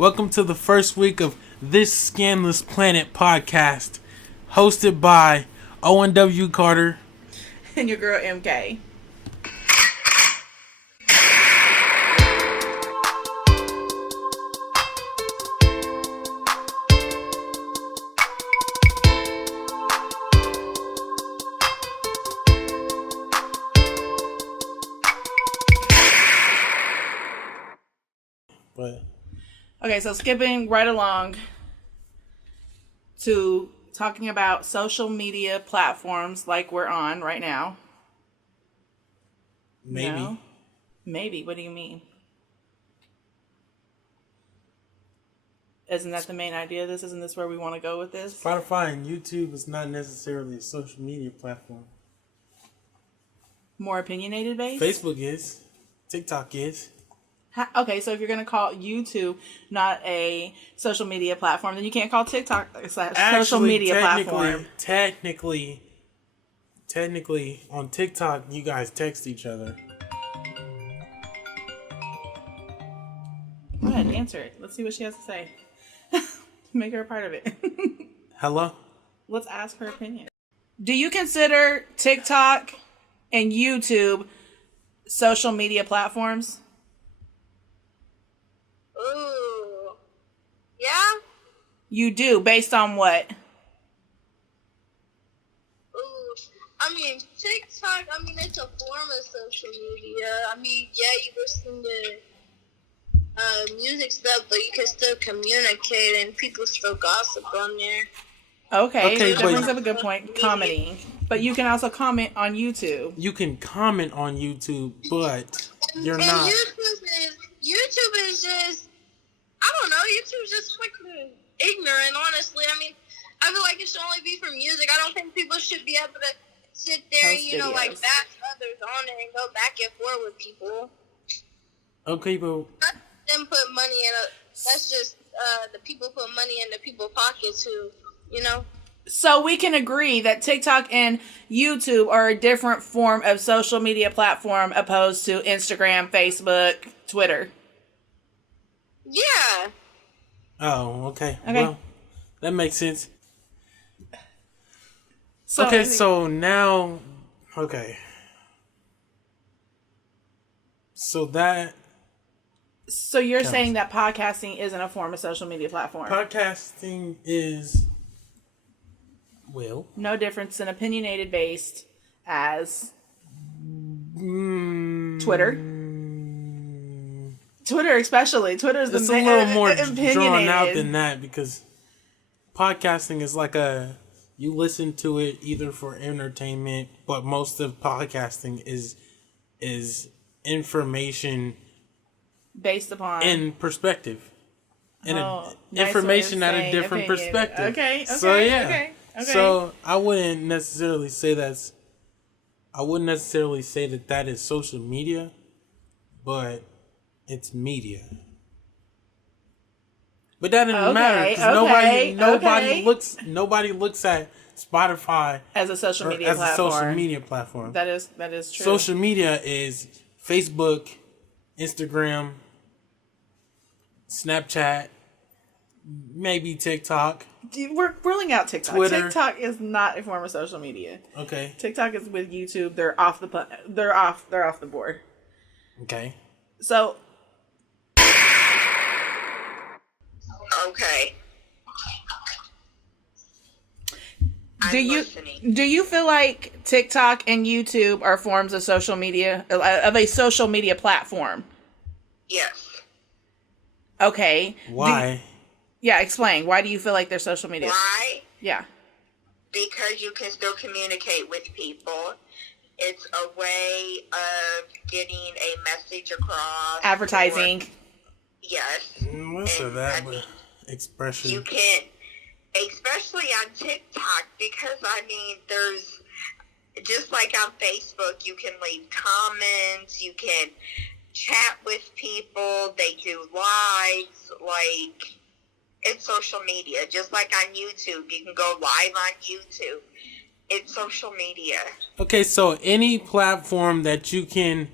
Welcome to the first week of this Scandalous Planet podcast, hosted by O&W Carter and your girl MK. But Okay, so skipping right along to talking about social media platforms like we're on right now. maybe. No? Maybe. What do you mean? Isn't that the main idea of this? Isn't this where we want to go with this? Spotify and YouTube is not necessarily a social media platform. More opinionated based? Facebook is. TikTok is. Okay, so if you're going to call YouTube not a social media platform, then you can't call TikTok a social media platform. Technically, on TikTok, you guys text each other. Go ahead, answer it. Let's see what she has to say. Make her a part of it. Hello? Let's ask her opinion. Do you consider TikTok and YouTube social media platforms? Ooh. Yeah? You do, based on what? Ooh. I mean, TikTok, it's a form of social media. Yeah, you listen to music stuff, but you can still communicate and people still gossip on there. Okay, that but- brings up a good point. Commenting. But you can also comment on YouTube. You can comment on YouTube, but you're and not. YouTube is just, I don't know, YouTube's just freaking ignorant, honestly. I feel like it should only be for music. I don't think people should be able to sit there Post and, videos. bash others on it and go back and forth with people. Okay, but Let them put money in that's just, the people put money in the people's pockets who, So we can agree that TikTok and YouTube are a different form of social media platform opposed to Instagram, Facebook, Twitter. Yeah. oh, okay. Okay. Well, that makes sense. So, Okay, so now, okay. So you're saying that podcasting isn't a form of social media platform? podcasting is, well, No difference than opinionated based as Twitter. Twitter especially. Twitter's it's a little more drawn out than that, because podcasting is like you listen to it either for entertainment, but most of podcasting is information based upon in perspective. And nice information way of at a saying different opinion. perspective. Okay. So yeah. Okay. So I wouldn't necessarily say that is social media, but it's media. But that doesn't matter, because nobody looks at Spotify as a social media as platform. a social media platform. That is true. Social media is Facebook, Instagram, Snapchat, maybe TikTok. We're ruling out TikTok. Twitter. TikTok is not a form of social media. Okay. TikTok is with YouTube. They're off the board. Okay. So Okay. do you feel like TikTok and YouTube are forms of social media, of a social media platform? Yes. Okay. Why? Explain. Why do you feel like they're social media? Why? Yeah. Because you can still communicate with people. It's a way of getting a message across. Advertising. Yes. Most of that was expression. You can, especially on TikTok, because there's, just like on Facebook, you can leave comments, you can chat with people, they do lives, it's social media. Just like on YouTube, you can go live on YouTube. It's social media. Okay, so any platform that you can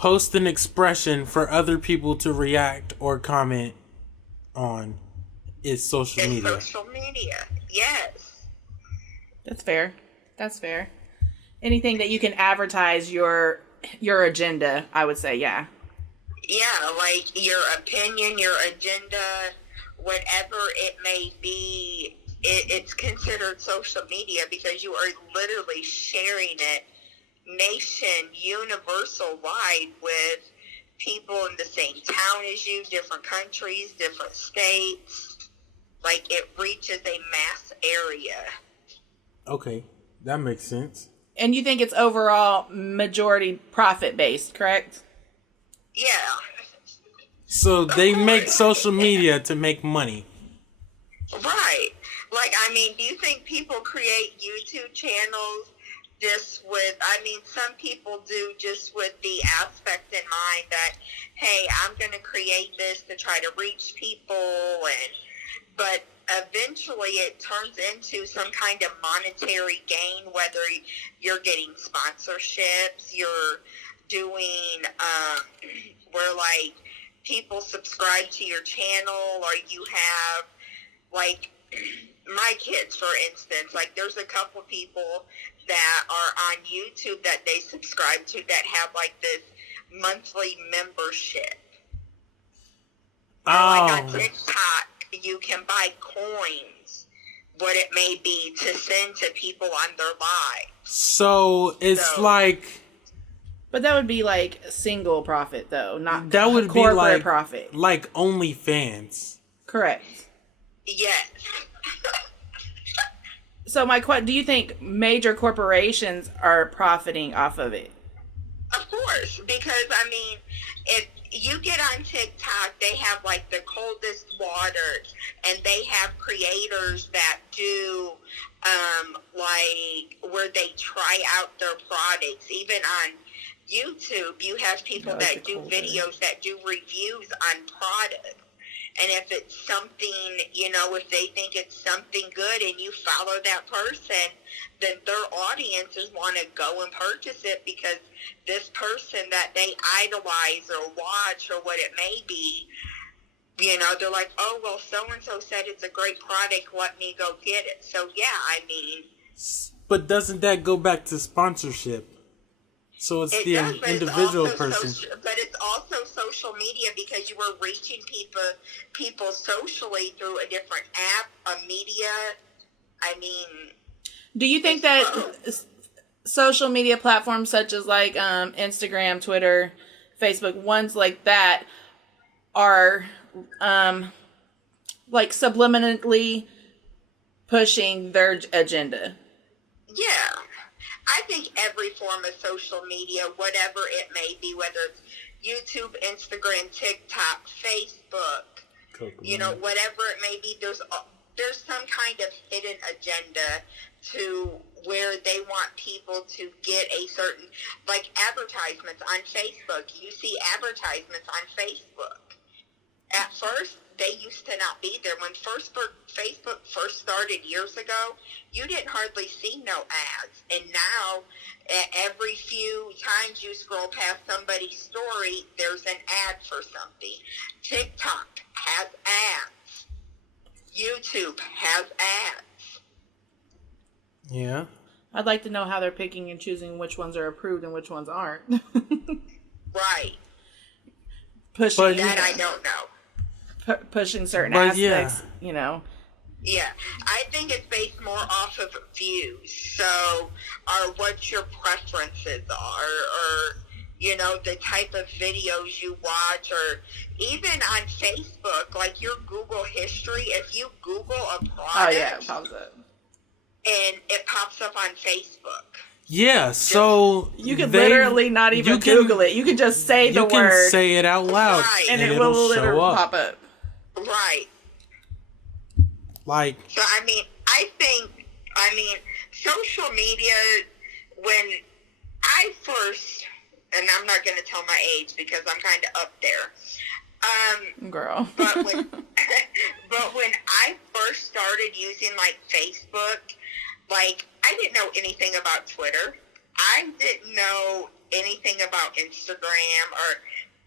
post an expression for other people to react or comment on is social media. Social media, yes. That's fair. That's fair. Anything that you can advertise your agenda, I would say, yeah. Yeah, like your opinion, your agenda, whatever it may be, it's considered social media because you are literally sharing it universal wide with people in the same town as you, different countries, different states. Like, it reaches a mass area. Okay, that makes sense. And you think it's overall majority profit-based, correct? Yeah. So they make social media to make money. Right. Like, I mean, do you think people create YouTube channels just with, some people do just with the aspect in mind that, hey, I'm going to create this to try to reach people, but eventually it turns into some kind of monetary gain, whether you're getting sponsorships, you're doing, where, like, people subscribe to your channel, or you have, like, my kids, for instance, like, there's a couple people that are on YouTube that they subscribe to that have, like, this monthly membership. Or, like, on TikTok, you can buy coins, what it may be, to send to people on their lives. So it's like... But that would be like single profit, though, not that would corporate be like, profit. Like OnlyFans. Correct. Yes. So do you think major corporations are profiting off of it? Of course, because, if you get on TikTok, they have, like, the coldest waters, and they have creators that do, like, where they try out their products. Even on YouTube, you have people that do videos that do reviews on products. And if it's something, if they think it's something good and you follow that person, then their audiences want to go and purchase it because this person that they idolize or watch or what it may be, they're like, oh, well, so-and-so said it's a great product, let me go get it. So, yeah, But doesn't that go back to sponsorship? So it's the individual person. But it's also social media because you were reaching people socially through a different app, a media. Do you think that social media platforms such as like Instagram, Twitter, Facebook, ones like that are like subliminally pushing their agenda? Yeah. I think every form of social media, whatever it may be, whether it's YouTube, Instagram, TikTok, Facebook, whatever it may be, there's some kind of hidden agenda to where they want people to get a certain, like advertisements on Facebook. You see advertisements on Facebook. At first, they used to not be there. When Facebook first started years ago, you didn't hardly see no ads. And now, every few times you scroll past somebody's story, there's an ad for something. TikTok has ads. YouTube has ads. Yeah. I'd like to know how they're picking and choosing which ones are approved and which ones aren't. Right. Pushing that I don't know. Pushing certain aspects, Yeah, I think it's based more off of views. So, or what your preferences are, or the type of videos you watch, or even on Facebook, like your Google history. If you Google a product, it pops up, and it pops up on Facebook. Yeah, so you can literally not even Google it. You can just say the word. You can say it out loud, right, and it will literally pop up. Right. Like. So, I think, social media, when I first, and I'm not going to tell my age because I'm kind of up there. Girl. But when I first started using, like, Facebook, like, I didn't know anything about Twitter. I didn't know anything about Instagram, or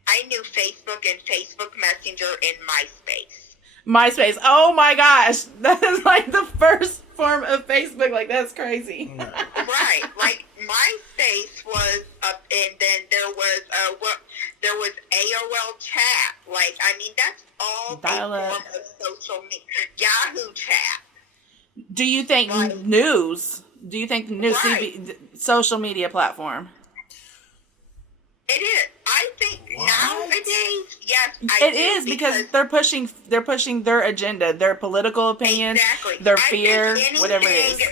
I knew Facebook and Facebook Messenger and MySpace. MySpace. Oh my gosh. That is like the first form of Facebook. Like, that's crazy. Right. Like, MySpace was up, and then there was AOL chat. Like, I mean, that's all a form of social media. Yahoo chat. Do you think news? Do you think news social media platform? It is. I think nowadays, yes, it is because they're pushing their agenda, their political opinions, their fear, whatever it is.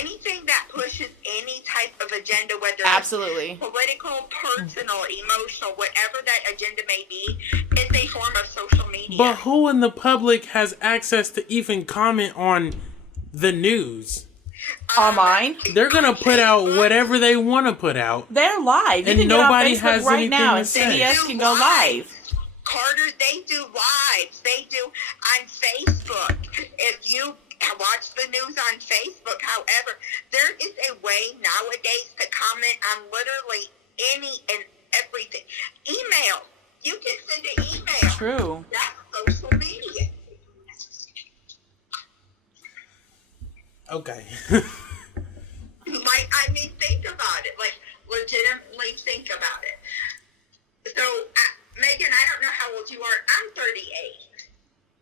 Anything that pushes any type of agenda, whether it's political, personal, emotional, whatever that agenda may be, is a form of social media. But who in the public has access to even comment on the news? Online, they're gonna put out whatever they want to put out. They're live, and nobody has right anything now, to say. CBS can go live. Carter, they do lives. They do on Facebook. If you watch the news on Facebook, however, there is a way nowadays to comment on literally any and everything. Email. You can send an email. True. That's social media. Okay. Like, I mean, think about it. Like, legitimately think about it. So, Megan, I don't know how old you are. I'm 38.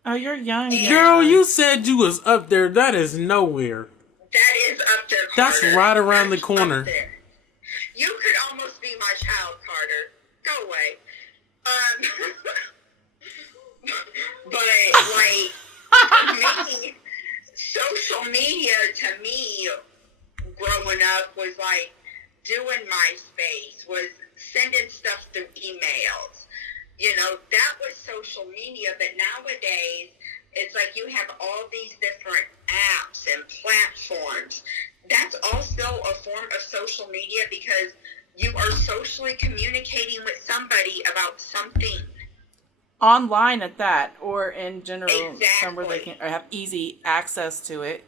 Oh, you're young. Girl, you said you was up there. That is nowhere. That is up there, Carter. That's right around the corner. You could almost be my child, Carter. Go away. But, like, me, social media to me growing up was like doing MySpace, was sending stuff through emails. You know, that was social media. But nowadays, it's like you have all these different apps and platforms. That's also a form of social media because you are socially communicating with somebody about something. Online at that, or in general, somewhere they can have easy access to it.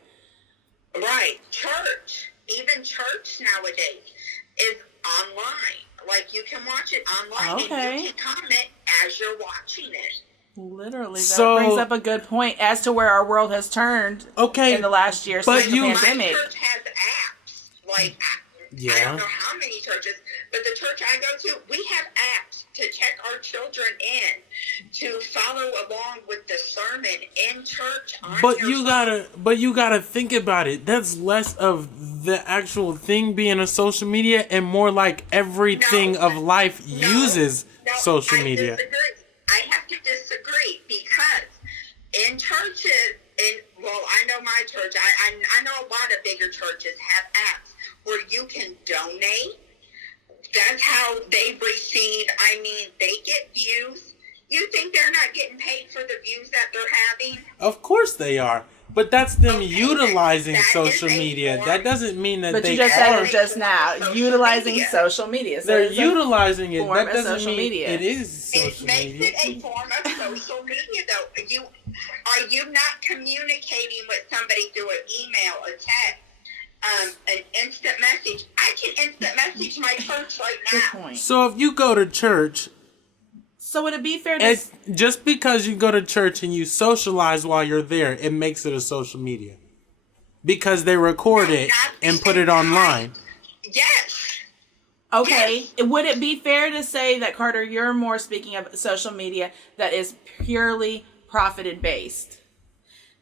Right. Church. Even church nowadays is online. Like, you can watch it online and you can comment as you're watching it. Literally. That brings up a good point as to where our world has turned in the last year since the pandemic. My church has apps. Like, I don't know how many churches, but the church I go to, we have apps to check our children in, to follow along with the sermon in church. But you gotta think about it. That's less of the actual thing being a social media and more like everything of life uses social media. I have to disagree because in churches, I know my church, I know a lot of bigger churches have apps where you can donate. That's how they receive. I mean, they get views. You think they're not getting paid for the views that they're having? Of course they are. But that's them utilizing social media. That doesn't mean that But you just said it just now. Utilizing social media. So they're utilizing it. That doesn't social mean media. It is social media. It makes it a form of social media, though. Are you not communicating with somebody through an email, a text? An instant message. I can instant message my church right now. Good point. So if you go to church, so would it be fair to just because you go to church and you socialize while you're there, it makes it a social media because they record it and put it online. Yes. Okay. Yes. Would it be fair to say that, Carter, you're more speaking of social media that is purely profited based?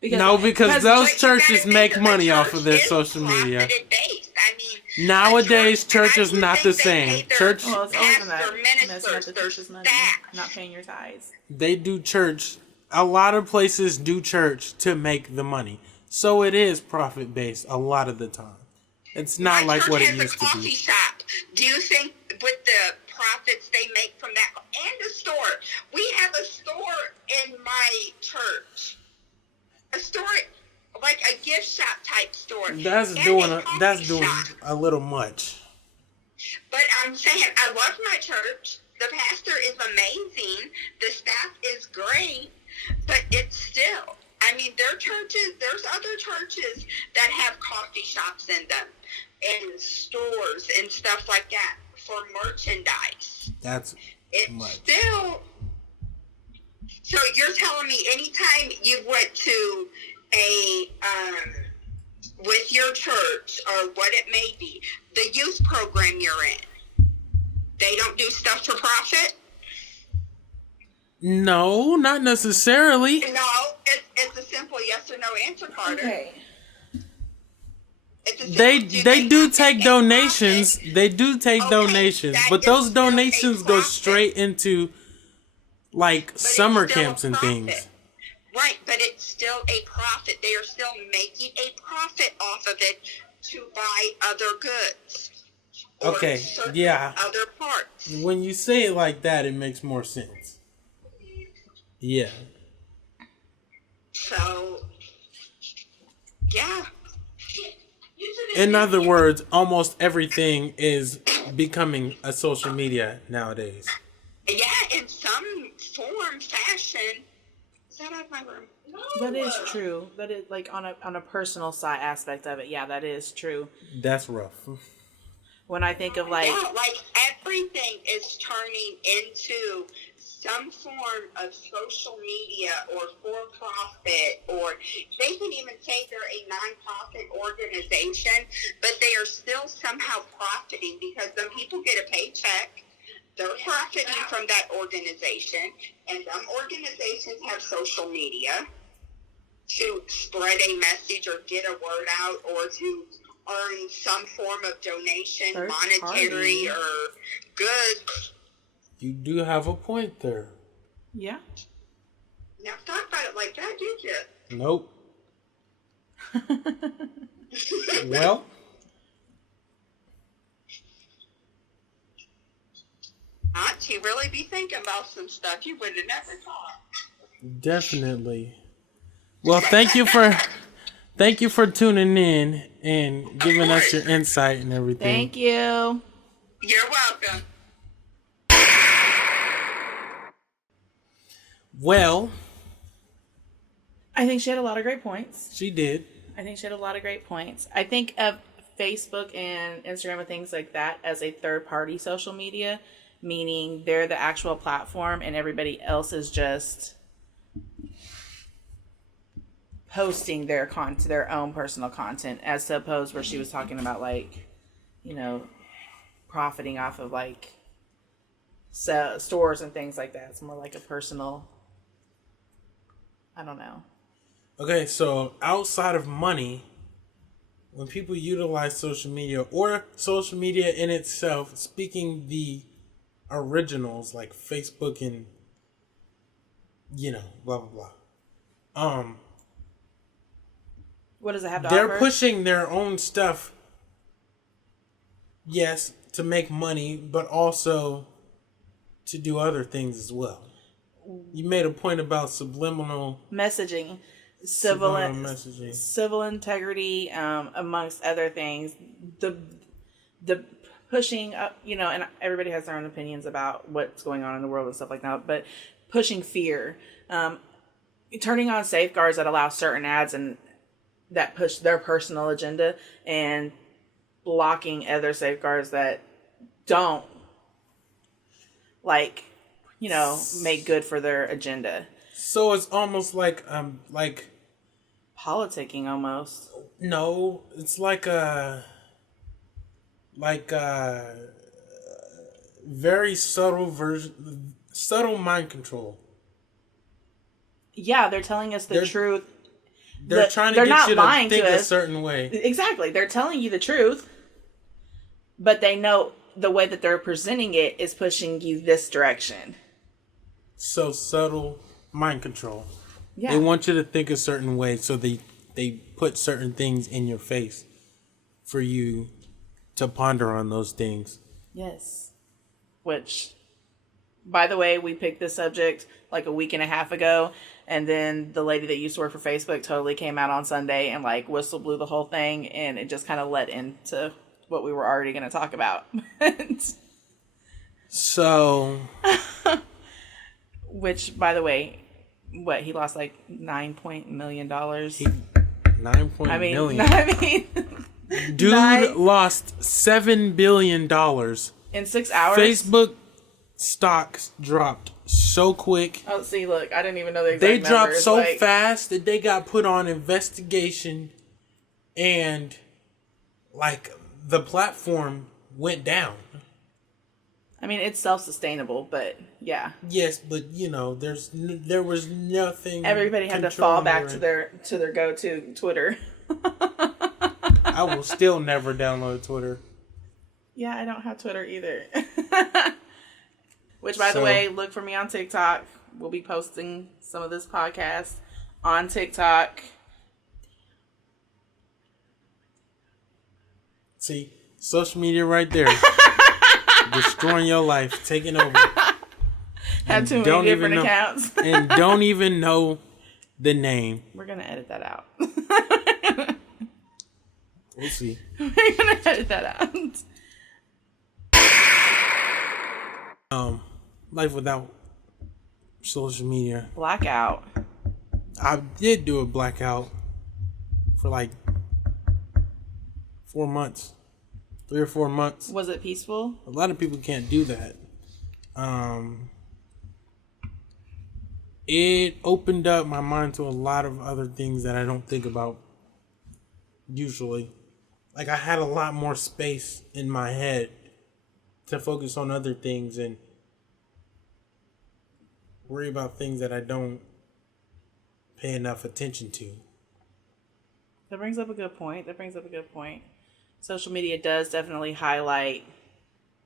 Because those churches make money off of their social media. I mean, nowadays, church is not the same. Church, well, it's always that messing up the church's money, not paying your tithes. They do church. A lot of places do church to make the money, so it is profit based a lot of the time. It's not like what it used to be. Coffee shop. Do you think with the profits they make from that, and a store? We have a store in my church. A store, like a gift shop type store. That's doing a little much. But I'm saying, I love my church. The pastor is amazing. The staff is great. But it's still, I mean, there's other churches that have coffee shops in them and stores and stuff like that. for merchandise. That's it's much. Still. So you're telling me anytime you went to a with your church or what it may be, the youth program you're in, they don't do stuff for profit? No, not necessarily. No, it's a simple yes or no answer, Carter. Okay. They do take donations. They do take donations, but those donations go straight into like summer camps and things. Right, but it's still a profit. They are still making a profit off of it to buy other goods. Okay, yeah. Other parts. When you say it like that, it makes more sense. Yeah. So, yeah. In other words, almost everything is becoming a social media nowadays. Yeah, in some form, fashion. Is that out of my room? No. That is true. That is like on a personal side aspect of it. Yeah, that is true. That's rough. When I think of like everything is turning into some form of social media or for profit, or they can even say they're a non-profit organization, but they are still somehow profiting because some people get a paycheck. They're profiting from that organization, and some organizations have social media to spread a message or get a word out or to earn some form of donation, monetary or goods. You do have a point there. Yeah. Never thought about it like that, did you? Nope. Well. Auntie really be thinking about some stuff you would have never thought. Definitely. Well, thank you for tuning in and giving us your insight and everything. Thank you. You're welcome. Well, I think she had a lot of great points. She did. I think she had a lot of great points. I think of Facebook and Instagram and things like that as a third-party social media, meaning they're the actual platform and everybody else is just posting their own personal content, as opposed where she was talking about like, you know, profiting off of like stores and things like that. It's more like a personal, I don't know. Okay, so outside of money, when people utilize social media or social media in itself, speaking the originals like Facebook and, you know, blah, blah, blah. What does it have to They're offer? pushing their own stuff, yes, to make money, but also to do other things as well. You made a point about subliminal messaging. Civil integrity, amongst other things. The pushing up, you know, and everybody has their own opinions about what's going on in the world and stuff like that, but pushing fear, turning on safeguards that allow certain ads and that push their personal agenda, and blocking other safeguards that don't, like, you know, make good for their agenda. So it's almost like politicking almost. No, it's like a very subtle mind control. Yeah, they're telling us the truth. They're trying to get you to think a certain way. Exactly. They're telling you the truth, but they know the way that they're presenting it is pushing you this direction. So subtle mind control. Yeah. They want you to think a certain way, so they put certain things in your face for you to ponder on those things. Yes. Which, by the way, we picked this subject like a week and a half ago, and then the lady that used to work for Facebook totally came out on Sunday and like whistle blew the whole thing, and it just kind of led into what we were already going to talk about. So, which, by the way, he lost like $9 million. Dude lost $7 billion In 6 hours? Facebook stocks dropped so quick. Oh, see, look, I didn't even know the exact They numbers. dropped so fast that they got put on investigation, and like the platform went down. I mean, it's self-sustainable, but yeah. Yes, but there was nothing. Everybody had to fall back to their go-to Twitter. I will still never download Twitter. Yeah, I don't have Twitter either. Which, by the way, look for me on TikTok. We'll be posting some of this podcast on TikTok. See, social media right there. Destroying your life, taking over. Have too many different accounts. And don't even know the name. We're going to edit that out. We'll see. We're going to edit that out. Life without social media. Blackout. I did do a blackout for like 4 months. 3 or 4 months. Was it peaceful? A lot of people can't do that. It opened up my mind to a lot of other things that I don't think about usually. Like, I had a lot more space in my head to focus on other things and worry about things that I don't pay enough attention to. That brings up a good point. Social media does definitely highlight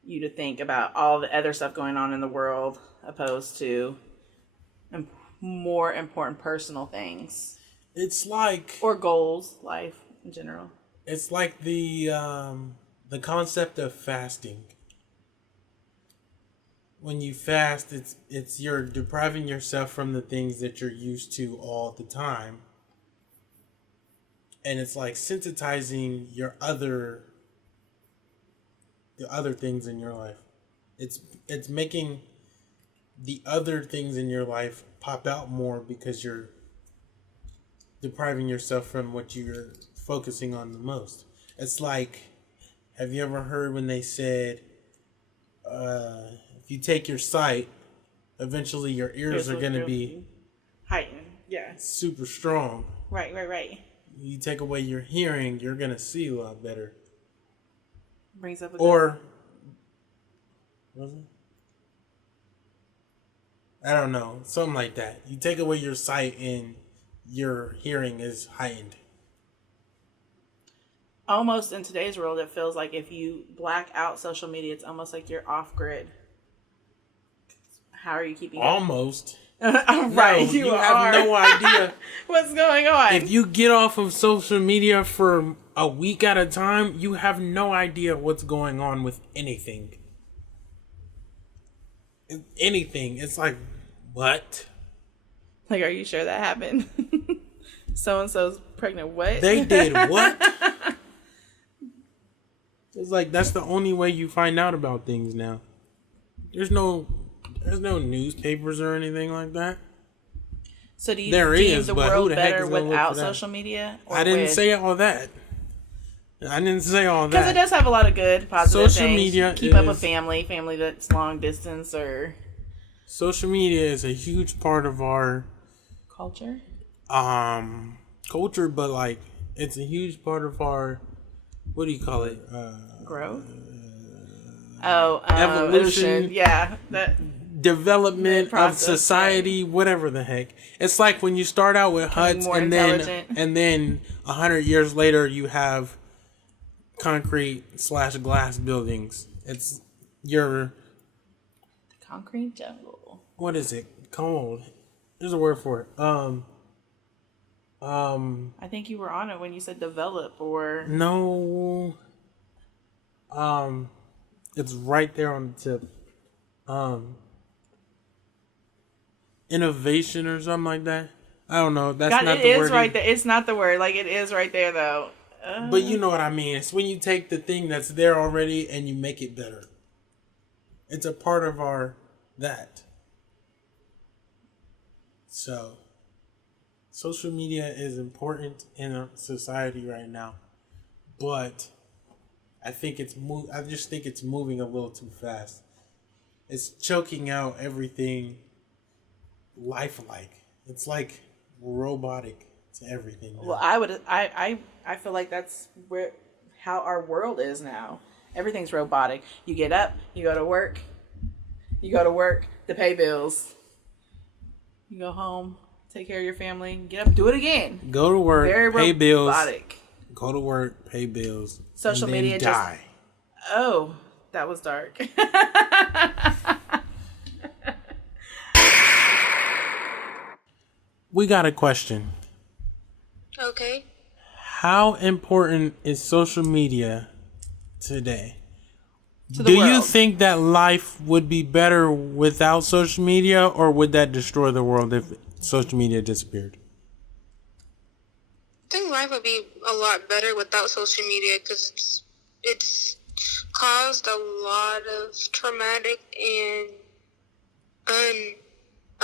you to think about all the other stuff going on in the world opposed to more important personal things. It's like... Or goals, life in general. It's like the concept of fasting. When you fast, it's you're depriving yourself from the things that you're used to all the time. And it's like sensitizing the other things in your life. It's making the other things in your life pop out more because you're depriving yourself from what you're focusing on the most. It's like, have you ever heard when they said, if you take your sight, eventually your ears are going to be heightened. Yeah. Super strong. Right. You take away your hearing, you're going to see a lot better. Brings up a or was it? I don't know, something like that. You take away your sight and your hearing is heightened. Almost in today's world, it feels like if you black out social media, it's almost like you're off grid. How are you keeping almost right, no, you have no idea what's going on. If you get off of social media for a week at a time, you have no idea what's going on with anything. It's like, what? Like, are you sure that happened? So-and-so's pregnant. What? They did what? It's like, that's the only way you find out about things now. There's no newspapers or anything like that. So do you deem the world better without social media? I didn't say all that. Because it does have a lot of good, positive social things. Media keep up with family that's long distance or... Social media is a huge part of our... Culture? Culture, but like, it's a huge part of our... What do you call it? Growth? Evolution. Yeah. Development of society, whatever the heck. It's like when you start out with huts and then 100 years later you have concrete/glass buildings. It's your concrete jungle. What is it called? There's a word for it. I think you were on it when you said develop or no. It's right there on the tip. Innovation or something like that. I don't know. That's not the word. It is right there. It's not the word. Like, it is right there though. But you know what I mean. It's when you take the thing that's there already and you make it better. It's a part of that. So, social media is important in our society right now. But I just think it's moving a little too fast. It's choking out everything lifelike. It's like robotic to everything now. Well, I feel like that's how our world is now. Everything's robotic. You get up, you go to work to pay bills. You go home, take care of your family, get up, do it again. Go to work, pay bills. Go to work, pay bills. Social media die. Oh, that was dark. We got a question. Okay. How important is social media today? To the Do world. you think that life would be better without social media, or would that destroy the world if social media disappeared? I think life would be a lot better without social media because it's caused a lot of traumatic and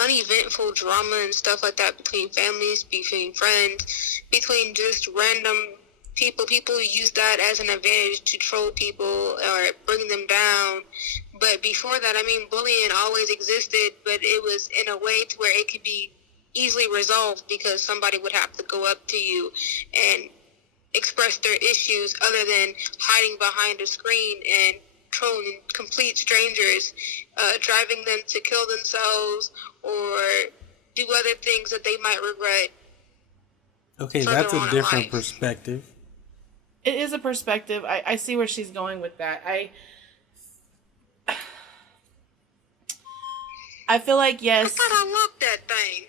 uneventful drama and stuff like that between families, between friends, between just random people. People use that as an advantage to troll people or bring them down. But before that, I mean, bullying always existed, but it was in a way to where it could be easily resolved because somebody would have to go up to you and express their issues other than hiding behind a screen and trolling complete strangers, driving them to kill themselves or do other things that they might regret. Okay, that's a different perspective. It is a perspective. I see where she's going with that. I feel like, yes, I thought I loved that thing.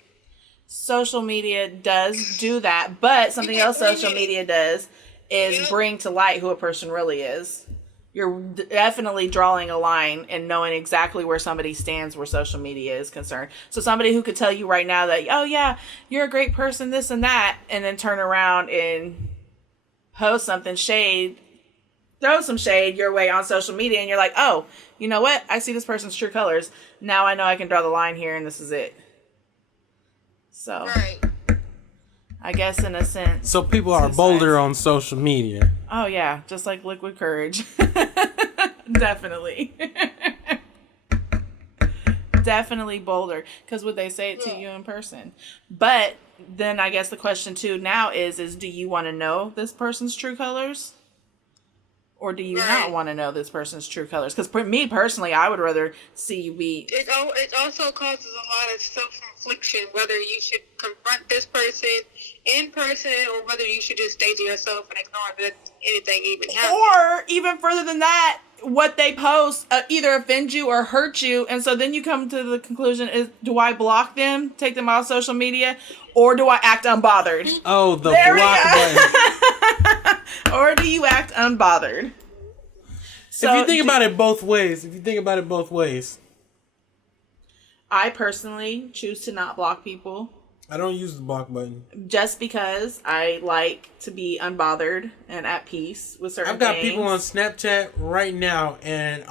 social media does do that, but something else social media does is bring to light who a person really is. You're definitely drawing a line and knowing exactly where somebody stands where social media is concerned. So somebody who could tell you right now that, oh yeah, you're a great person, this and that, and then turn around and post something, throw some shade your way on social media, and you're like, oh, you know what? I see this person's true colors. Now I know I can draw the line here, and this is it. So, Right. I guess in a sense. So people are bolder on social media. Oh yeah, just like liquid courage. Definitely. Definitely bolder. Because would they say it to you in person? But then I guess the question too now is do you want to know this person's true colors? Or do you not want to know this person's true colors? Because for me personally, I would rather see you be... It also causes a lot of self-infliction, whether you should confront this person in person or whether you should just stay to yourself and ignore that anything even happens. Or even further than that, what they post either offend you or hurt you. And so then you come to the conclusion, do I block them, take them off social media, or do I act unbothered? Oh, the block button. Or do you act unbothered? So if you think about it both ways. I personally choose to not block people. I don't use the block button. Just because I like to be unbothered and at peace with certain things. I've got people on Snapchat right now, and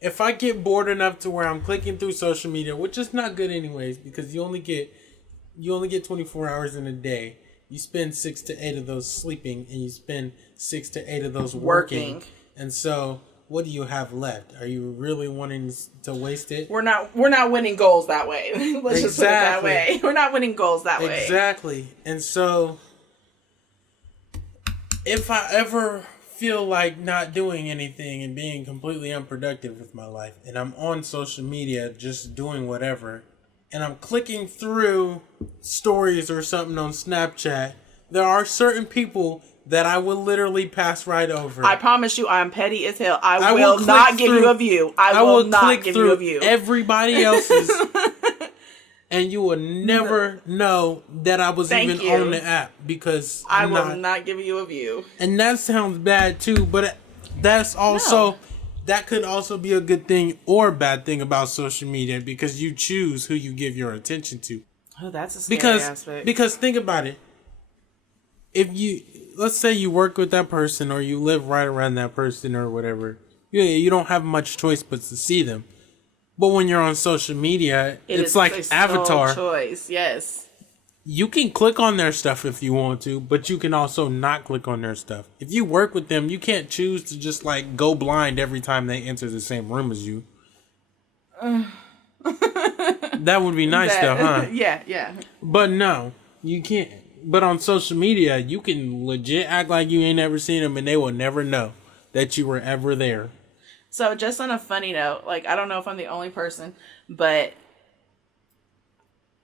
if I get bored enough to where I'm clicking through social media, which is not good anyways, because you only get 24 hours in a day. You spend 6 to 8 of those sleeping, and you spend 6 to 8 of those working. And so, what do you have left? Are you really wanting to waste it? We're not winning goals that way. Let's just put it that way. We're not winning goals that way. Exactly. And so, if I ever feel like not doing anything and being completely unproductive with my life, and I'm on social media just doing whatever, and I'm clicking through stories or something on Snapchat, there are certain people that I will literally pass right over. I promise you, I'm petty as hell. I will not give you a view. I will not give you a view. Everybody else's, and you will never know that I was even on the app because I will not give you a view. And that sounds bad too, but that's also... No. That could also be a good thing or bad thing about social media because you choose who you give your attention to. Oh, that's a scary aspect. Because think about it. Let's say you work with that person or you live right around that person or whatever. You don't have much choice but to see them. But when you're on social media, it's like Avatar. Choice, yes. you can click on their stuff if you want to, but you can also not click on their stuff. If you work with them, you can't choose to just like go blind every time they enter the same room as you. That would be nice though, huh? Yeah. But no, you can't. But on social media, you can legit act like you ain't ever seen them and they will never know that you were ever there. So just on a funny note, like, I don't know if I'm the only person, but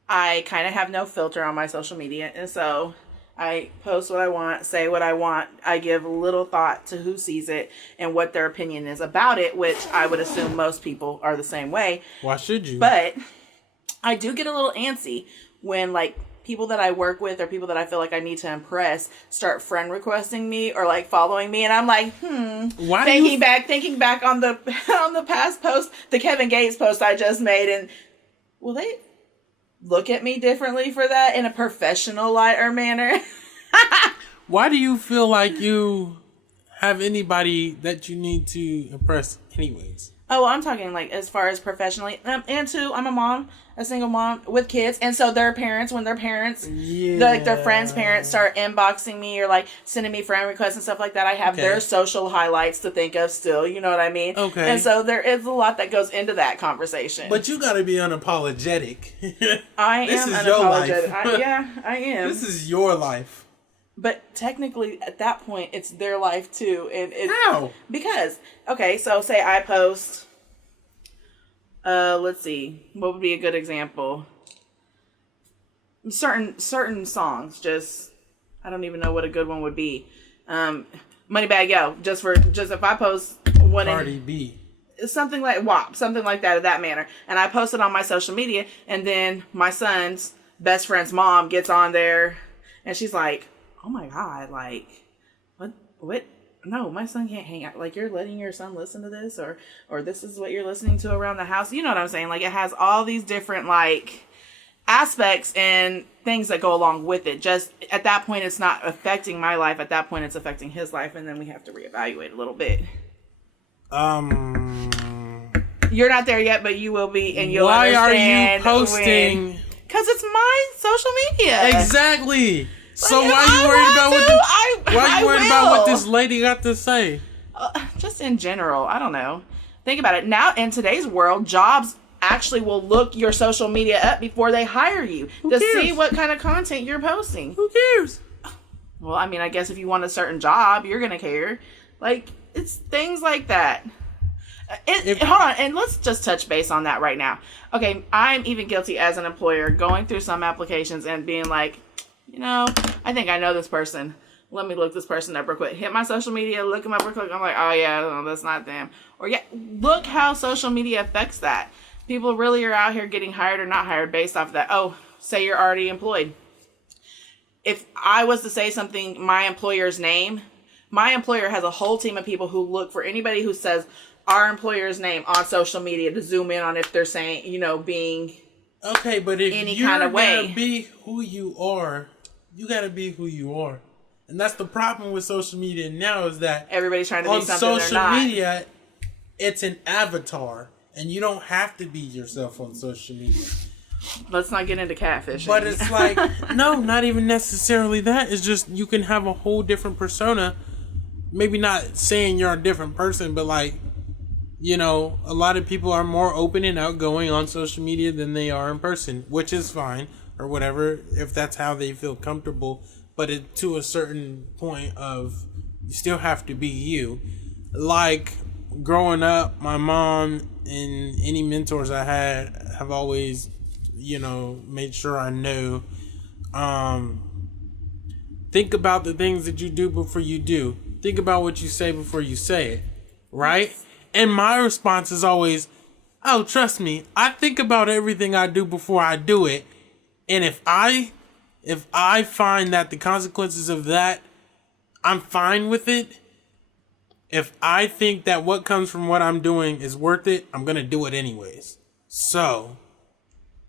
I kind of have no filter on my social media. And so I post what I want, say what I want. I give little thought to who sees it and what their opinion is about it, which I would assume most people are the same way. Why should you? But I do get a little antsy when, like, people that I work with or people that I feel like I need to impress start friend requesting me or like following me, and I'm like, Why thinking back on the past post, the Kevin Gates post I just made, and will they look at me differently for that in a professional light or manner? Why do you feel like you have anybody that you need to impress anyways? Oh, I'm talking like as far as professionally, and too, I'm a mom, a single mom with kids, and so their parents, when their parents, like their friends' parents, start inboxing me or like sending me friend requests and stuff like that, I have their social highlights to think of still. You know what I mean? Okay. And so there is a lot that goes into that conversation. But you got to be unapologetic. I This am is your unapologetic. life. I am. This is your life. But technically, at that point, it's their life too. And How? Because, okay, so say I post, let's see, what would be a good example? Certain songs, just, I don't even know what a good one would be. Moneybag Yo, just if I post one Cardi B. something like WAP, something like that, of that manner, and I post it on my social media, and then my son's best friend's mom gets on there, and she's like, oh my God, like, what? No, my son can't hang out. Like, you're letting your son listen to this, or this is what you're listening to around the house. You know what I'm saying? Like, it has all these different, like, aspects and things that go along with it. Just, at that point, it's not affecting my life. At that point, it's affecting his life, and then we have to reevaluate a little bit. You're not there yet, but you will be, and you'll understand. Why are you posting? Because it's my social media. Exactly. So Like, why you worried about what will. this lady got to say? Just in general, I don't know. Think about it. Now, in today's world, jobs actually will look your social media up before they hire you to see what kind of content you're posting. Who cares? Well, I mean, I guess if you want a certain job, you're going to care. Like, it's things like that. Hold on, and let's just touch base on that right now. Okay, I'm even guilty as an employer going through some applications and being like, you know, I think I know this person. Let me look this person up real quick. Hit my social media, look them up real quick. I'm like, oh yeah, no, that's not them. Or yeah, look how social media affects that. People really are out here getting hired or not hired based off of that. Oh, say you're already employed. If I was to say something, my employer's name, my employer has a whole team of people who look for anybody who says our employer's name on social media to zoom in on if they're saying, you know, being okay, but if any you're kind of way. gonna be who you are, you gotta be who you are. And that's the problem with social media now, is that everybody's trying to be something they're social not. media, it's an avatar, and you don't have to be yourself on social media. Let's not get into catfishing. But it's like, no, not even necessarily that. It's just you can have a whole different persona. Maybe not saying you're a different person, but like, you know, a lot of people are more open and outgoing on social media than they are in person, which is fine, or whatever, if that's how they feel comfortable. But to a certain point of, you still have to be you. Like, growing up, my mom and any mentors I had have always, you know, made sure I knew, think about the things that you do before you do. Think about what you say before you say it, right? And my response is always, oh, trust me, I think about everything I do before I do it. And if I find that the consequences of that, I'm fine with it. If I think that what comes from what I'm doing is worth it, I'm going to do it anyways. So,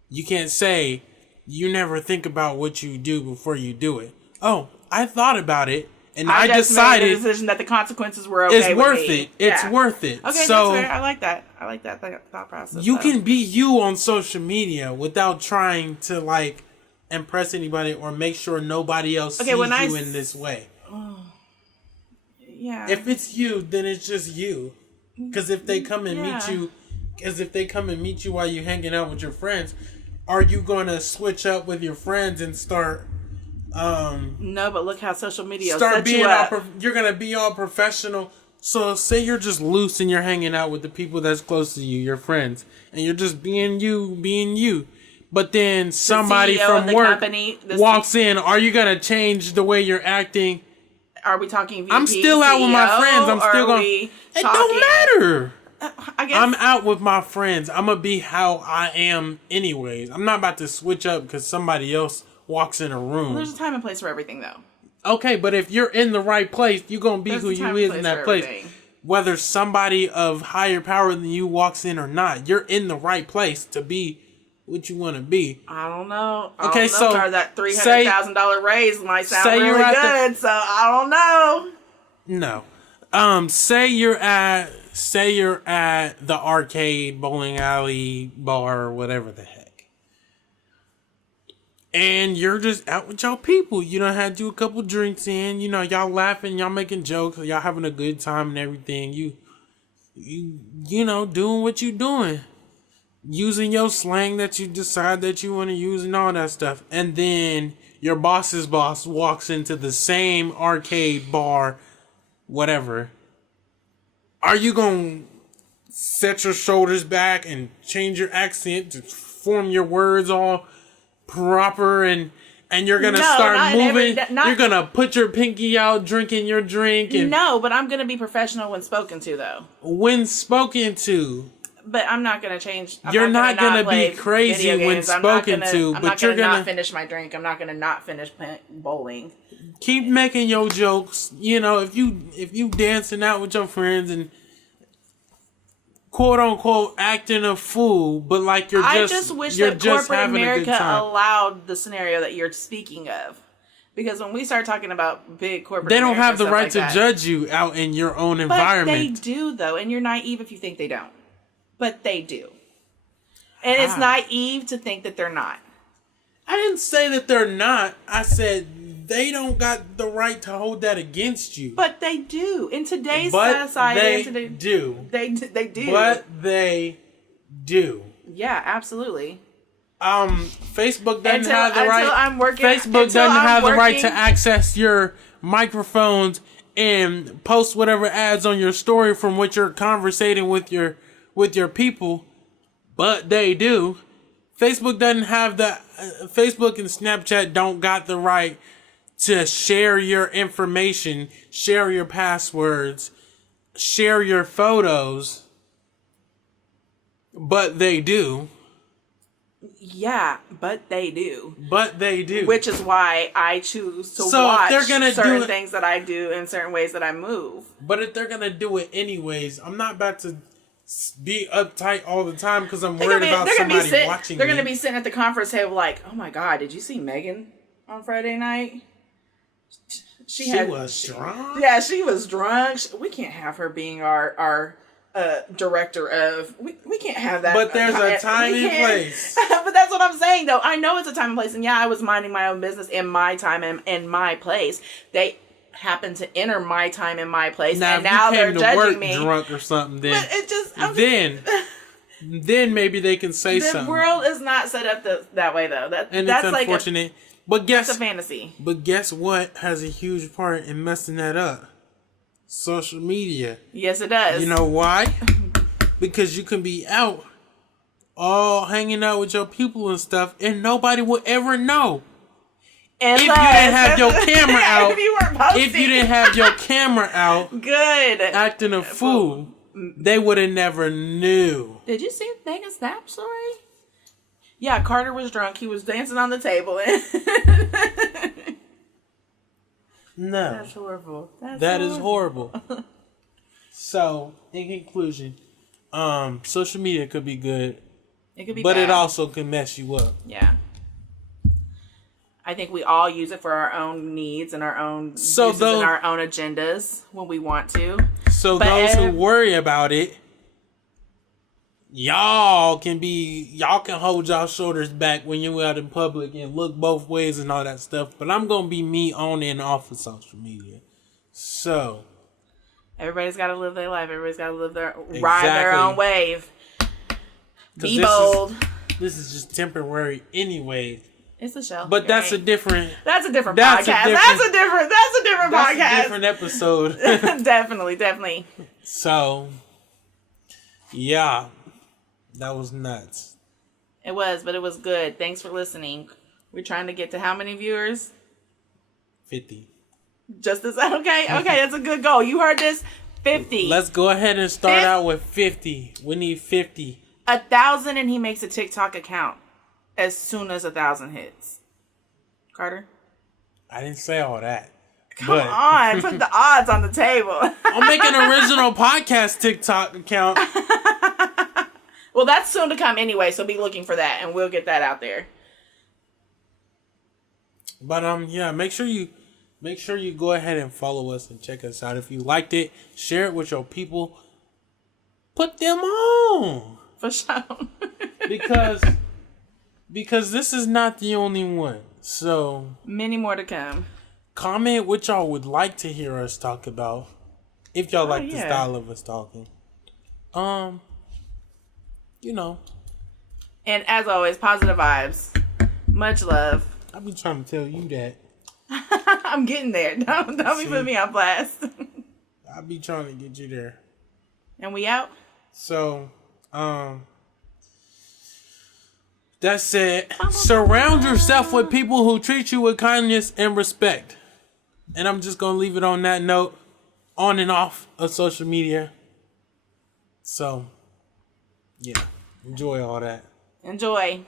you can't say you never think about what you do before you do it. Oh, I thought about it. And I decided made the decision that the consequences were okay. It's worth it. It's worth it. Okay, so that's fair. I like that. I like that thought process. You can be you on social media without trying to like impress anybody or make sure nobody else sees when you in this way. Yeah. If it's you, then it's just you. Because if they come and meet you while you're hanging out with your friends, are you gonna switch up with your friends and start? No, but look how social media start set being you up. you're gonna be all professional. So say you're just loose and you're hanging out with the people that's close to you, your friends, and you're just being you. But then somebody CEO from of the work company, walks in. Are you gonna change the way you're acting? Are we talking VP, I'm still out with my CEO, friends. I'm still or going. It Don't matter. I guess I'm out with my friends. I'm gonna be how I am, anyways. I'm not about to switch up because somebody else walks in a room. There's a time and place for everything, though. Okay, but if you're in the right place, you're gonna be There's who a you time is and in place that for place. everything. Whether somebody of higher power than you walks in or not, you're in the right place to be what you want to be. I don't know. Okay, so that $300,000 raise might sound really good. So I don't know. No. Say you're at the arcade, bowling alley, bar, or whatever the heck. And you're just out with y'all people. You done had you a couple drinks in. You know, y'all laughing, y'all making jokes, y'all having a good time and everything. You know, doing what you doing. Using your slang that you decide that you want to use and all that stuff. And then your boss's boss walks into the same arcade, bar, whatever. Are you going to set your shoulders back and change your accent to form your words all proper and you're going to start moving? You're going to put your pinky out drinking your drink? And no, but I'm going to be professional when spoken to, though. When spoken to. But I'm not going to change. You're not going to be crazy when spoken to, but you're going to not finish my drink. I'm not going to not finish bowling. Keep making your jokes. You know, if you dancing out with your friends and quote unquote acting a fool, but like I just wish that corporate America allowed the scenario that you're speaking of. Because when we start talking about big corporate they don't have the right like to judge you out in your own environment. But they do, though, and you're naive if you think they don't. But they do. And it's naive to think that they're not. I didn't say that they're not. I said they don't got the right to hold that against you. But they do. In today's society. They do. They do. But they do. Yeah, absolutely. Facebook doesn't have the right. Facebook doesn't have the right to access your microphones and post whatever ads on your story from what you're conversating with your people, but they do. Facebook doesn't have Facebook and Snapchat don't got the right to share your information, share your passwords, share your photos, but they do. Yeah, but they do. But they do. Which is why I choose to watch certain things that I do in certain ways that I move. But if they're going to do it anyways, I'm not about to be uptight all the time because I'm worried about somebody watching me. They're going to be sitting at the conference table like, oh my God, did you see Megan on Friday night? She was drunk? Yeah, she was drunk. We can't have her being our director of... We can't have that. But there's a time and place. But that's what I'm saying, though. I know it's a time and place. And yeah, I was minding my own business in my time and in my place. They happen to enter my time in my place, and now they're judging me. Drunk or something, then but it just then maybe they can say something. The world is not set up that way, though. That's unfortunate. That's a fantasy. But guess what has a huge part in messing that up? Social media. Yes, it does. You know why? Because you can be out, all hanging out with your people and stuff, and nobody will ever know. If you didn't have your camera out, if you didn't have your camera out, good, acting a fool, they would have never knew. Did you see Megan's Snap story? Yeah, Carter was drunk. He was dancing on the table. No, that's horrible. That is horrible. So, in conclusion, social media could be good. It could be, but bad. It also can mess you up. Yeah. I think we all use it for our own needs and our own and our own agendas when we want to. So those who worry about it, y'all can hold y'all shoulders back when you're out in public and look both ways and all that stuff. But I'm gonna be me on and off of social media. So everybody's got to live their life. Everybody's got to ride their own wave. Be bold. This is just temporary anyway. It's a show. But that's a different podcast. That's a different podcast. That's a different episode. Definitely. So, yeah, that was nuts. It was, but it was good. Thanks for listening. We're trying to get to how many viewers? 50. Just as okay, that's a good goal. You heard this? 50. Let's go ahead and start out with 50. We need 50. 1,000 and he makes a TikTok account as soon as 1,000 hits. Carter? I didn't say all that. Come on, put the odds on the table. I'll make an original podcast TikTok account. Well, that's soon to come anyway, so be looking for that, and we'll get that out there. But yeah, make sure you go ahead and follow us and check us out. If you liked it, share it with your people. Put them on. For sure. because this is not the only one. So many more to come. Comment what y'all would like to hear us talk about. If y'all like the style of us talking. You know. And as always, positive vibes. Much love. I've been trying to tell you that. I'm getting there. Don't be putting me on blast. I'll be trying to get you there. And we out? So, that's it. Surround yourself with people who treat you with kindness and respect. And I'm just going to leave it on that note, on and off of social media. So, yeah. Enjoy all that. Enjoy.